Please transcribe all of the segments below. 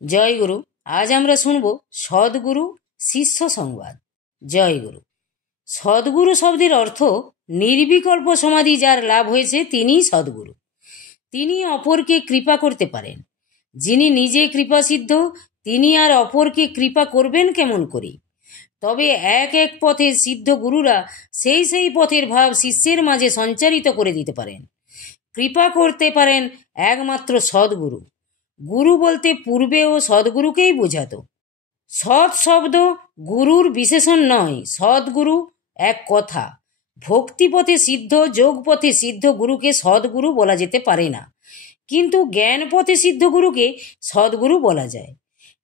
জয় গুরু। আজ আমরা শুনব সদ্গুরু শিষ্য সংবাদ। জয় গুরু। সদ্গুরু শব্দের অর্থ নির্বিকল্প সমাধি যার লাভ হয়েছে তিনিই সদ্গুরু। তিনি অপরকে কৃপা করতে পারেন। যিনি নিজে কৃপাসিদ্ধ তিনি আর অপরকে কৃপা করবেন কেমন করে? তবে এক এক পথের সিদ্ধ গুরুরা সেই পথের ভাব শিষ্যের মাঝে সঞ্চারিত করে দিতে পারেন। কৃপা করতে পারেন একমাত্র সদ্গুরু। গুরু বলতে পূর্বেও সদ্গুরুকেই বোঝাতো। সৎ শব্দ গুরুর বিশেষণ নয়, সদ্গুরু এক কথা। ভক্তিপথে সিদ্ধ, যোগপথে সিদ্ধ গুরুকে সদ্গুরু বলা যেতে পারে না, কিন্তু জ্ঞানপথে সিদ্ধ গুরুকে সদ্গুরু বলা যায়।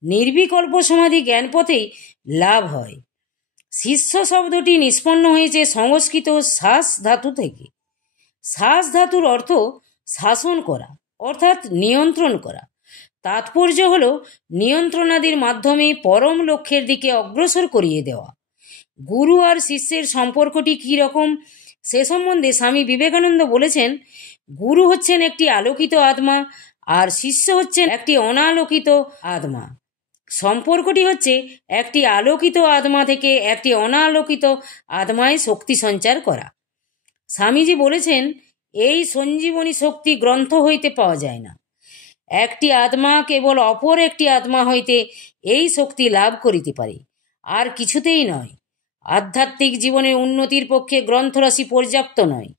নির্বিকল্প সমাধি জ্ঞানপথেই লাভ হয়। শিষ্য শব্দটি নিষ্পন্ন হয়েছে সংস্কৃত শ্বাস ধাতু থেকে। শ্বাস ধাতুর অর্থ শাসন করা, অর্থাৎ নিয়ন্ত্রণ করা। তাৎপর্য হল নিয়ন্ত্রণাদির মাধ্যমে পরম লক্ষ্যের দিকে অগ্রসর করিয়ে দেওয়া। গুরু আর শিষ্যের সম্পর্কটি কী রকম সে সম্বন্ধে স্বামী বিবেকানন্দ বলেছেন, গুরু হচ্ছেন একটি আলোকিত আত্মা আর শিষ্য হচ্ছেন একটি অনালোকিত আত্মা। সম্পর্কটি হচ্ছে একটি আলোকিত আত্মা থেকে একটি অনালোকিত আত্মায় শক্তি সঞ্চার করা। স্বামীজি বলেছেন, এই সঞ্জীবনী শক্তি গ্রন্থ হইতে পাওয়া যায় না। একটি আত্মা কেবল অপর একটি আত্মা হইতে এই শক্তি লাভ করিতে পারে, আর কিছুতেই নয়। আধ্যাত্মিক জীবনের উন্নতির পক্ষে গ্রন্থরাশি পর্যাপ্ত নয়।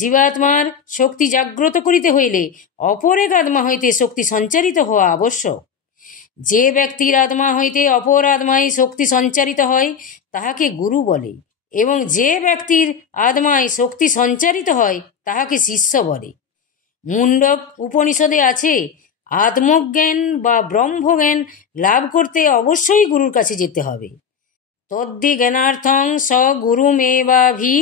জীবাত্মার শক্তি জাগ্রত করিতে হইলে অপর এক আত্মা হইতে শক্তি সঞ্চারিত হওয়া আবশ্যক। যে ব্যক্তির আত্মা হইতে অপর আত্মায় শক্তি সঞ্চারিত হয় তাহাকে গুরু বলে, এবং যে ব্যক্তির আত্মায় শক্তি সঞ্চারিত হয় তাহাকে শিষ্য বলে। মুন্ডক উপনিষদে আছে, আত্মজ্ঞান বা ব্রহ্মজ্ঞান লাভ করতে অবশ্যই গুরুর কাছে যেতে হবে। তদ্দি জ্ঞানার্থং স গুরুমেবাভি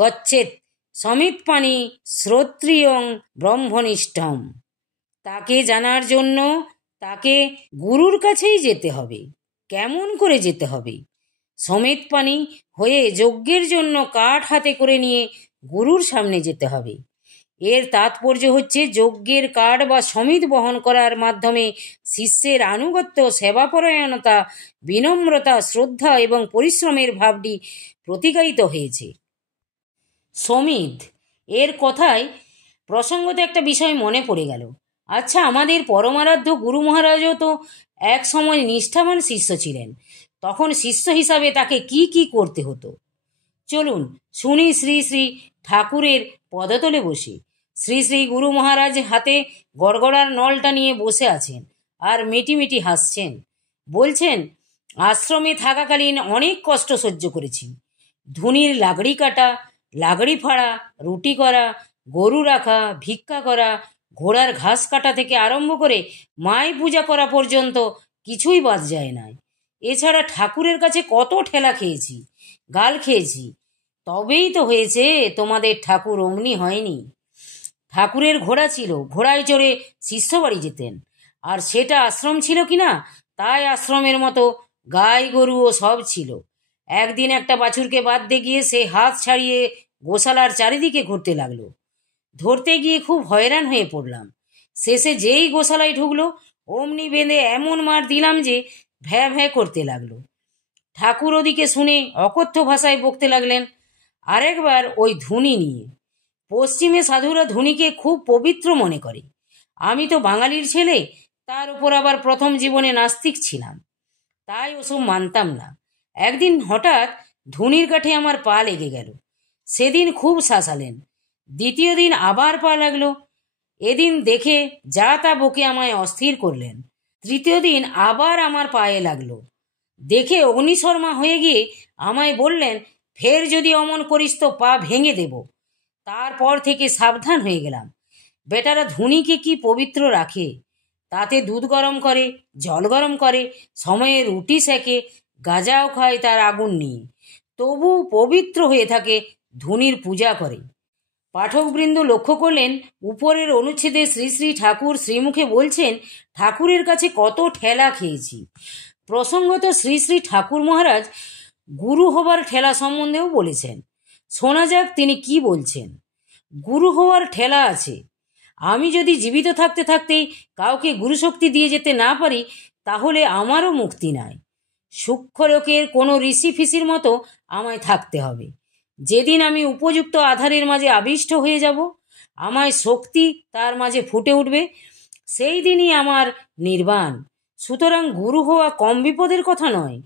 গচ্ছেৎ সমিৎপানি শ্রোত্রিয়ং ব্রহ্মনিষ্ঠম। তাকে জানার জন্য তাকে গুরুর কাছেই যেতে হবে। কেমন করে যেতে হবে? সমিৎপানি হয়ে যজ্ঞের জন্য কাঠ হাতে করে নিয়ে গুরুর সামনে যেতে হবে। এর তাৎপর্য হচ্ছে যজ্ঞের কাঠ বা সমিত বহন করার মাধ্যমে শিষ্যের আনুগত্য, সেবাপরায়ণতা, বিনম্রতা, শ্রদ্ধা এবং পরিশ্রমের ভাবটি প্রতিকায়িত হয়েছে। সমিত এর কথায় প্রসঙ্গত একটা বিষয় মনে পড়ে গেল। আচ্ছা, আমাদের পরমারাধ্য গুরু মহারাজও তো এক সময় নিষ্ঠাবান শিষ্য ছিলেন। তখন শিষ্য হিসাবে তাকে কি কি করতে হতো? চলুন শুনি শ্রী শ্রী ঠাকুরের পদতলে বসে। শ্রী শ্রী গুরু মহারাজ হাতে গড়গড়ার নলটা নিয়ে বসে আছেন আর মিটি হাসছেন। বলছেন, আশ্রমে থাকাকালীন অনেক কষ্ট সহ্য করেছি। ধুনির লাগড়ি কাটা, লাগড়ি ফাড়া, রুটি করা, গরু রাখা, ভিক্ষা করা, ঘোড়ার ঘাস কাটা থেকে আরম্ভ করে মায় পূজা করা পর্যন্ত কিছুই বাদ যায় না। এছাড়া ঠাকুরের কাছে কত ঠেলা খেয়েছি, গাল খেয়েছি। তবেই তো হয়েছে, তোমাদের ঠাকুর অমনি হয়নি। ঠাকুরের ঘোড়া ছিল, ঘোড়ায় চড়ে শিষ্য বাড়ি যেতেন। আর সেটা আশ্রম ছিল কিনা, তাই আশ্রমের মতো গাই গরুও সব ছিল। একদিন একটা বাছুরকে বাঁধতে গিয়ে সে হাত ছাড়িয়ে গোশালার চারিদিকে ঘুরতে লাগলো। ধরতে গিয়ে খুব হয়রান হয়ে পড়লাম। শেষে যেই গোশালায় ঢুকলো অমনি বেঁধে এমন মার দিলাম যে ভ্যা ভ্যা করতে লাগলো। ঠাকুর ওদিকে শুনে অকথ্য ভাষায় বকতে লাগলেন। আরেকবার ওই ধুনি নিয়ে। পশ্চিমে সাধুরা ধুনিকে খুব পবিত্র মনে করে। আমি তো বাঙালির ছেলে, তার উপর আবার প্রথম জীবনে নাস্তিক ছিলাম, তাই ওসব মানতাম না। একদিন হঠাৎ ধুনির কাঠে আমার পা লেগে গেল। সেদিন খুব শাসালেন। দ্বিতীয় দিন আবার পা লাগলো। এদিন দেখে যা তা বকে আমায় অস্থির করলেন। তৃতীয় দিন আবার আমার পায়ে লাগলো। দেখে অগ্নিশর্মা হয়ে গিয়ে আমায় বললেন, ফের যদি অমন করিস তো পা ভেঙে দেব। তারপর থেকে সাবধান হয়ে গেলাম। বেটারা ধুনিকে কি পবিত্র রাখে! তাতে দুধ গরম করে, জল গরম করে, সময়ে রুটি সেকে, গাঁজাও খায় তার আগুন নিয়ে, তবু পবিত্র হয়ে থাকে, ধুনির পূজা করে। পাঠকবৃন্দ লক্ষ্য করলেন, উপরের অনুচ্ছেদে শ্রী শ্রী ঠাকুর শ্রীমুখে বলছেন, ঠাকুরের কাছে কত ঠেলা খেয়েছি। প্রসঙ্গত শ্রী শ্রী ঠাকুর মহারাজ গুরু হবার ঠেলা সম্বন্ধেও বলেছেন। শোনা যাক তিনি কি বলছেন। গুরু হওয়ার ঠেলা আছে। আমি যদি জীবিত থাকতে থাকতেই কাউকে গুরুশক্তি দিয়ে যেতে না পারি, তাহলে আমারও মুক্তি নাই। সূক্ষ্ম লোকের কোনো ঋষি ফিসির মতো আমায় থাকতে হবে। যেদিন আমি উপযুক্ত আধারের মাঝে আবিষ্ট হয়ে যাব, আমায় শক্তি তার মাঝে ফুটে উঠবে, সেই দিনই আমার নির্বাণ। সুতরাং গুরু হওয়া কম বিপদের কথা নয়।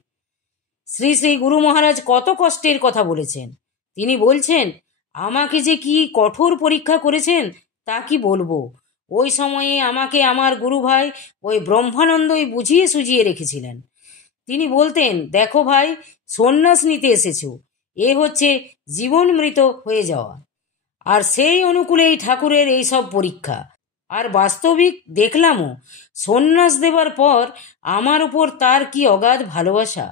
শ্রী শ্রী গুরু মহারাজ কত কষ্টের কথা বলেছেন। তিনি বলছেন, আমাকে যে কি কঠোর পরীক্ষা করেছেন তা কি বলবো। ওই সময়ে আমাকে আমার গুরু ভাই ওই ব্রহ্মানন্দই বুঝিয়ে সুঝিয়ে রেখেছিলেন। তিনি বলতেন, দেখো ভাই, সন্ন্যাস নিতে এসেছো, এ হচ্ছে জীবন মৃত হয়ে যাওয়া। আর সেই অনুকূলেই ঠাকুরের এই সব পরীক্ষা। আর বাস্তবিক দেখলামও, সন্ন্যাস দেবার পর আমার উপর তার কি অগাধ ভালোবাসা।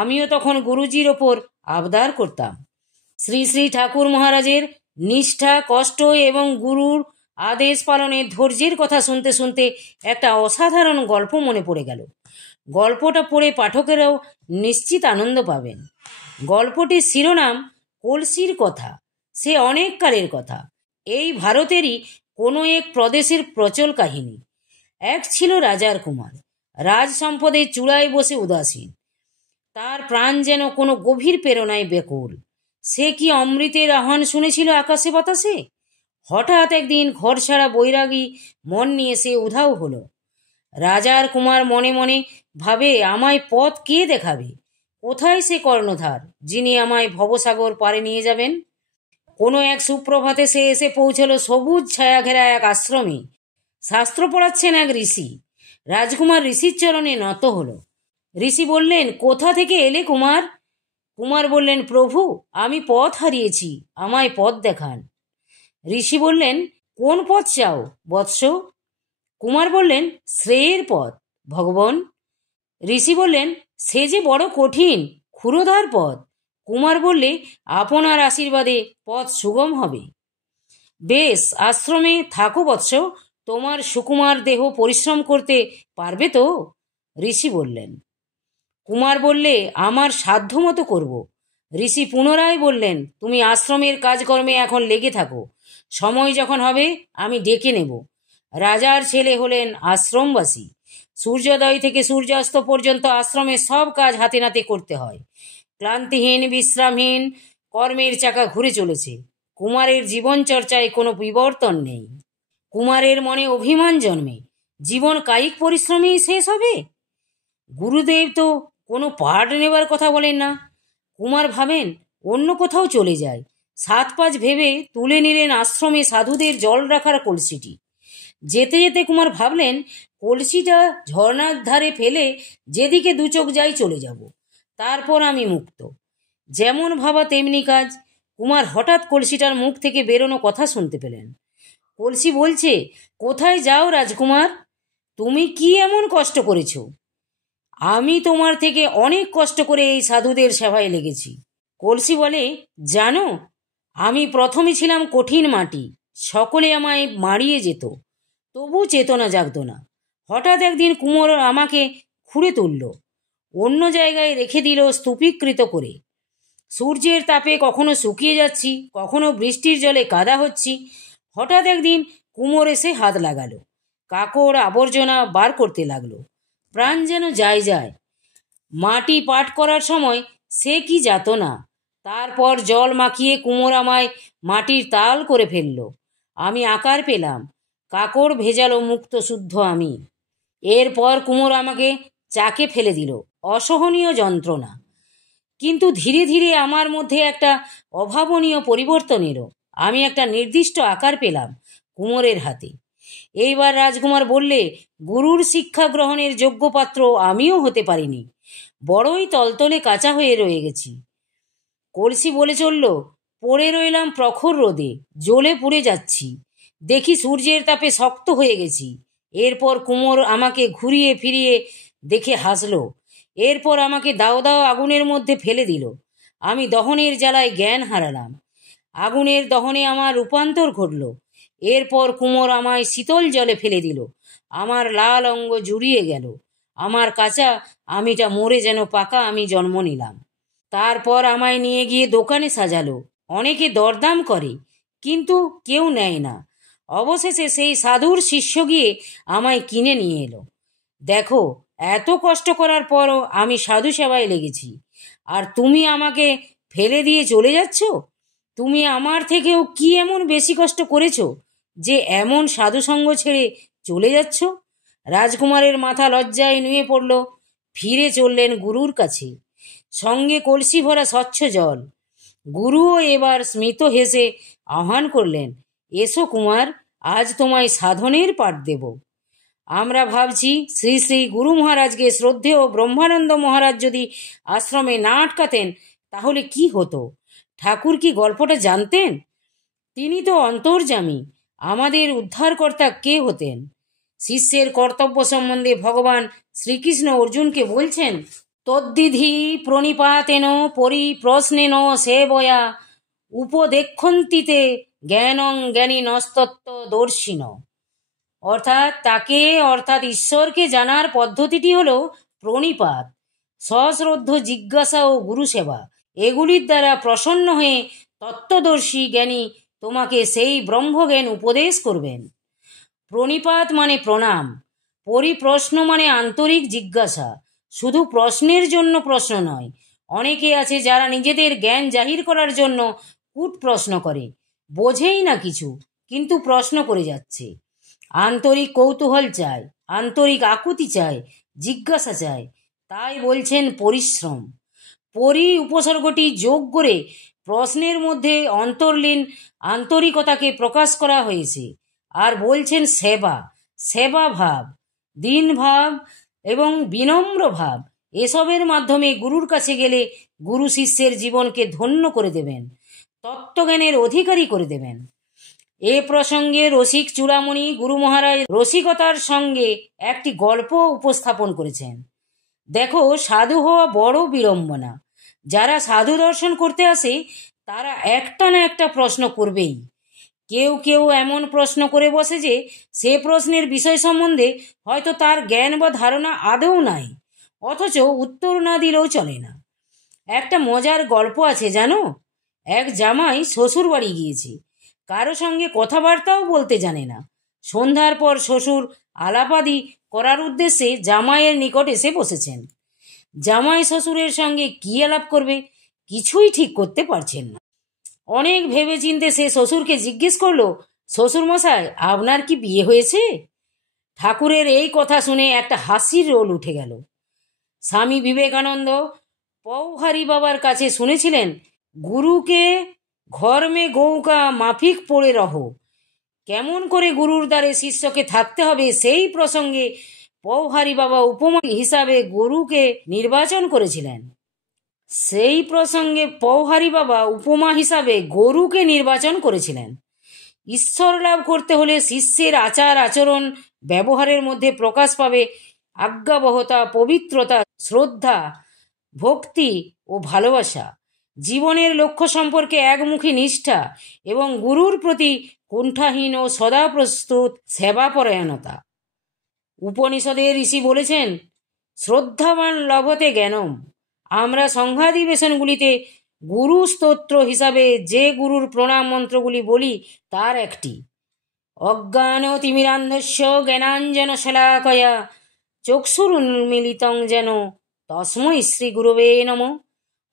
আমিও তখন গুরুজির ওপর আবদার করতাম। শ্রী শ্রী ঠাকুর মহারাজের নিষ্ঠা, কষ্ট এবং গুরুর আদেশ পালনের ধৈর্যের কথা শুনতে শুনতে একটা অসাধারণ গল্প মনে পড়ে গেল। গল্পটা পড়ে পাঠকেরাও নিশ্চিত আনন্দ পাবেন। গল্পটির শিরোনাম কলসির কথা। সে অনেক কালের কথা, এই ভারতেরই কোনো এক প্রদেশের প্রচল কাহিনী। এক ছিল রাজার কুমার, রাজ সম্পদের চূড়ায় বসে উদাসীন। তার প্রাণ যেন কোনো গভীর প্রেরণায় ব্যাকুল। সে কি অমৃতের আহ্বান শুনেছিল আকাশে বাতাসে? হঠাৎ একদিন ঘরছাড়া বৈরাগী মন নিয়ে সে উধাও হলো। রাজার কুমার মনে মনে ভাবে, আমায় পথ কে দেখাবে? কোথায় সে কর্ণধার যিনি আমায় ভবসাগর পারে নিয়ে যাবেন? কোনো এক সুপ্রভাতে সে এসে পৌঁছল সবুজ ছায়া ঘেরা এক আশ্রমে। শাস্ত্র পড়াচ্ছেন এক ঋষি। রাজকুমার ঋষির চরণে নত হলো। ঋষি বললেন, কোথা থেকে এলে কুমার? কুমার বললেন, প্রভু, আমি পথ হারিয়েছি, আমায় পথ দেখান। ঋষি বললেন, কোন পথ চাও বৎস? কুমার বললেন, শ্রেয়ের পথ ভগবান। ঋষি বললেন, সে যে বড় কঠিন, ক্ষুরোধার পথ। কুমার বললে, আপনার আশীর্বাদে পথ সুগম হবে। বেশ, আশ্রমে থাকো বৎস, তোমার সুকুমার দেহ পরিশ্রম করতে পারবে তো? ঋষি বললেন। কুমার বললে, আমার সাধ্য মতো করব। ঋষি পুনরায় বললেন, তুমি আশ্রমের কাজকর্মে এখন লেগে থাকো, সময় যখন হবে আমি ডেকে নেব। রাজার ছেলে হলেন আশ্রমবাসী। সূর্যোদয় থেকে সূর্যাস্ত পর্যন্ত আশ্রমের সব কাজ হাতে নাতে করতে হয়। ক্লান্তিহীন, বিশ্রামহীন কর্মের চাকা ঘুরে চলেছে। কুমারের জীবন চর্চায় কোনো বিবর্তন নেই। কুমারের মনে অভিমান জন্মে, জীবন কায়িক পরিশ্রমেই শেষ হবে? গুরুদেব তো কোনো পাঠ নেবার কথা বলেন না। কুমার ভাবেন অন্য কোথাও চলে যায়। 7-5 ভেবে তুলে নিলেন আশ্রমে সাধুদের জল রাখার কলসিটি। যেতে যেতে কুমার ভাবলেন, কলসিটা ঝর্ণার ধারে ফেলে যেদিকে দু চোখ যাই চলে যাব, তারপর আমি মুক্ত। যেমন ভাবা তেমনি কাজ। কুমার হঠাৎ কলসিটার মুখ থেকে বেরোনো কথা শুনতে পেলেন। কলসি বলছে, কোথায় যাও রাজকুমার? তুমি কি এমন কষ্ট করেছ? আমি তোমার থেকে অনেক কষ্ট করে এই সাধুদের সেবায় লেগেছি। কলসি বলে, জানো, আমি প্রথমে ছিলাম কঠিন মাটি, সকলে আমায় মারিয়ে যেত, তবু চেতনা জাগত না। হঠাৎ একদিন কুমোর আমাকে খুঁড়ে তুলল, অন্য জায়গায় রেখে দিল স্তূপীকৃত করে। সূর্যের তাপে কখনো শুকিয়ে যাচ্ছি, কখনো বৃষ্টির জলে কাদা হচ্ছি। হঠাৎ একদিন কুমোর এসে হাত লাগালো, কাকড় আবর্জনা বার করতে লাগলো। প্রাণ যেন যায় যায়। মাটি পাট করার সময় সে কি যাতনা। তারপর জল মাখিয়ে কুমোর আমায় মাটির তাল করে ফেললো। আমি আকার পেলাম, কাকড় ভেজালো, মুক্ত শুদ্ধ আমি। এরপর কুমোর আমাকে চাকে ফেলে দিল, অসহনীয় যন্ত্রণা। কিন্তু ধীরে ধীরে আমার মধ্যে একটা অভাবনীয় পরিবর্তন এলো। আমি একটা নির্দিষ্ট আকার পেলাম কুমোরের হাতে। এইবার রাজকুমার বললে, গুরুর শিক্ষা গ্রহণের যোগ্য পাত্র আমিও হতে পারিনি, বড়ই তলতলে কাঁচা হয়ে রয়ে গেছি। কলসি বলে চলল, পড়ে রইলাম প্রখর রোদে, জ্বলে পুড়ে যাচ্ছি। দেখি সূর্যের তাপে শক্ত হয়ে গেছি। এরপর কুমোর আমাকে ঘুরিয়ে ফিরিয়ে দেখে হাসলো। এরপর আমাকে দাও দাও আগুনের মধ্যে ফেলে দিল। আমি দহনের জ্বালায় জ্ঞান হারালাম। আগুনের দহনে আমার রূপান্তর ঘটল। এরপর কুমোর আমায় শীতল জলে ফেলে দিল। আমার লাল অঙ্গ জুড়িয়ে গেল। আমার কাঁচা আমিটা মরে যেন পাকা আমি জন্ম নিলাম। তারপর আমায় নিয়ে গিয়ে দোকানে সাজালো। অনেকে দরদাম করে, কিন্তু কেউ নেয় না। অবশেষে সেই সাধুর শিষ্য গিয়ে আমায় কিনে নিয়ে এলো। দেখো, এত কষ্ট করার পরও আমি সাধু সেবায় লেগেছি, আর তুমি আমাকে ফেলে দিয়ে চলে যাচ্ছ। তুমি আমার থেকেও কি এমন বেশি কষ্ট করেছো যে এমন সাধুসঙ্গ ছেড়ে চলে যাচ্ছ? রাজকুমারের মাথা লজ্জায় নুয়ে পড়ল। ফিরে চললেন গুরুর কাছে, সঙ্গে কলসি ভরা স্বচ্ছ জল। গুরুও এবার স্মিত হেসে আহ্বান করলেন, এসো কুমার, আজ তোমায় সাধনের পাঠ দেব। আমরা ভাবছি শ্রী শ্রী গুরু মহারাজকে শ্রদ্ধেয় ব্রহ্মানন্দ মহারাজ যদি আশ্রমে না আটকাতেন তাহলে কি হতো। ঠাকুর কি গল্পটা জানতেন? তিনি তো অন্তর্যামী, আমাদের উদ্ধারকর্তা কে হতেন? শিষ্যের কর্তব্য সম্বন্ধে ভগবান শ্রীকৃষ্ণ অর্জুনকে বলছেন, তদ্বিধি প্রণিপাতেন পরিপ্রশ্নেন সেবয়া উপদেক্ষন্তিতে জ্ঞানং জ্ঞানী নস্তত্ব দর্শিন। অর্থাৎ ঈশ্বরকে জানার পদ্ধতিটি হলো প্রণিপাত, সশ্রদ্ধ জিজ্ঞাসা ও গুরু সেবা। এগুলির দ্বারা প্রসন্ন হয়ে তত্ত্বদর্শী জ্ঞানী তোমাকে সেই ব্রহ্মজ্ঞান উপদেশ করবেন। প্রণিপাত মানে প্রণাম, পরিপ্রশ্ন মানে আন্তরিক জিজ্ঞাসা। শুধু প্রশ্নের জন্য প্রশ্ন নয়, অনেকে আছে যারা নিজেদের জ্ঞান জাহির করার জন্য কূট প্রশ্ন করে, বোঝেই না কিছু কিন্তু প্রশ্ন করে যাচ্ছে। আন্তরিক কৌতূহল চায়, আন্তরিক আকুতি চায়, জিজ্ঞাসা চায়। তাই বলছেন পরিশ্রম। উপসর্গটি যোগ করে প্রশ্নের মধ্যে অন্তর্লীন আন্তরিকতাকে প্রকাশ করা হয়েছে। আর বলছেন সেবা, সেবা ভাব, দীন ভাব এবং বিনম্র ভাব। এসবের মাধ্যমে গুরুর কাছে গেলে গুরু শিষ্যের জীবনকে ধন্য করে দেবেন, তত্ত্বজ্ঞানের অধিকারী করে দেবেন। এ প্রসঙ্গে রসিক চূড়ামণি গুরু মহারাজ রসিকতার সঙ্গে একটি গল্প উপস্থাপন করেছেন। দেখো, সাধু হওয়া বড় বিড়ম্বনা। যারা সাধু দর্শন করতে আসে তারা একটা না একটা প্রশ্ন করবেই। কেউ কেউ এমন প্রশ্ন করে বসে যে সে প্রশ্নের বিষয় সম্বন্ধে হয়তো তার জ্ঞান বা ধারণা আদৌ নাই, অথচ উত্তর না দিলেও চলে না। একটা মজার গল্প আছে জানো। এক জামাই শ্বশুর বাড়ি গিয়েছে, কারো সঙ্গে কথাবার্তাও বলতে জানে না। সন্ধ্যার পর শ্বশুর আলাপাদি করার উদ্দেশ্যে জামাইয়ের নিকট এসে বসেছেন। জামাই শ্বশুরের সঙ্গে কি আলাপ করবে কিছুই ঠিক করতে পারছেন না। অনেক ভেবে চিন্তে সে শ্বশুরকে জিজ্ঞেস করলো, শ্বশুর মশাই, আপনার কি বিয়ে হয়েছে? ঠাকুরের এই কথা শুনে একটা হাসির রোল উঠে গেল। স্বামী বিবেকানন্দ পৌহারি বাবার কাছে শুনেছিলেন, গুরুকে ঘর মে গৌকা মাফিক পড়ে রহো। কেমন করে গুরুর দ্বারে শিষ্যকে থাকতে হবে সেই প্রসঙ্গে পৌহারি বাবা উপমা হিসাবে গুরুকে নির্বাচন করেছিলেন। সেই প্রসঙ্গে পৌহারি বাবা উপমা হিসাবে গরুকে নির্বাচন করেছিলেন। ঈশ্বর লাভ করতে হলে শিষ্যের আচার আচরণ ব্যবহারের মধ্যে প্রকাশ পাবে আজ্ঞাবহতা, পবিত্রতা, শ্রদ্ধা, ভক্তি ও ভালোবাসা, জীবনের লক্ষ্য সম্পর্কে একমুখী নিষ্ঠা এবং গুরুর প্রতি কুণ্ঠাহীন ও সদা প্রস্তুত সেবাপরায়ণতা। উপনিষদের ঋষি বলেছেন, শ্রদ্ধাবান লভতে জ্ঞানম। আমরা সংঘাধিবেশনগুলিতে গুরু স্তোত্র হিসাবে যে গুরুর প্রণাম মন্ত্রগুলি বলি তার একটি, অজ্ঞান তিমিরান্ধস্য জ্ঞানাঞ্জন শলাকয়া চক্ষুরুন্মিলিতং যেন তস্মৈ শ্রী গুরুবে নমঃ।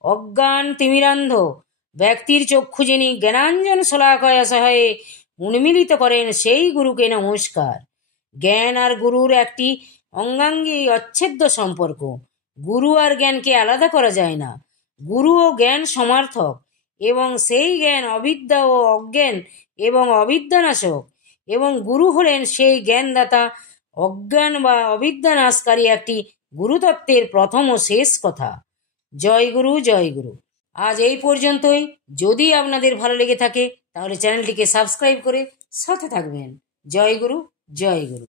অজ্ঞান তিমিরান্ধ ব্যক্তির চক্ষু যিনি জ্ঞানাঞ্জন শলাকয়া সহায়ে উন্মিলিত করেন সেই গুরুকে নমস্কার। জ্ঞান আর গুরুর একটি অঙ্গাঙ্গী অচ্ছেদ্য সম্পর্ক। গুরু আর জ্ঞানকে আলাদা করা যায় না। গুরু ও জ্ঞান সমার্থক এবং সেই জ্ঞান অবিদ্যা ও অজ্ঞান এবং অবিদ্যানাশক, এবং গুরু হলেন সেই জ্ঞানদাতা, অজ্ঞান বা অবিদ্যা নাশকারী একটি গুরুতত্ত্বের প্রথম ও শেষ কথা। জয় গুরু, জয় গুরু। আজ এই পর্যন্তই। যদি আপনাদের ভালো লেগে থাকে তাহলে চ্যানেলটিকে সাবস্ক্রাইব করে সাথে থাকবেন। জয় গুরু, জয় গুরু।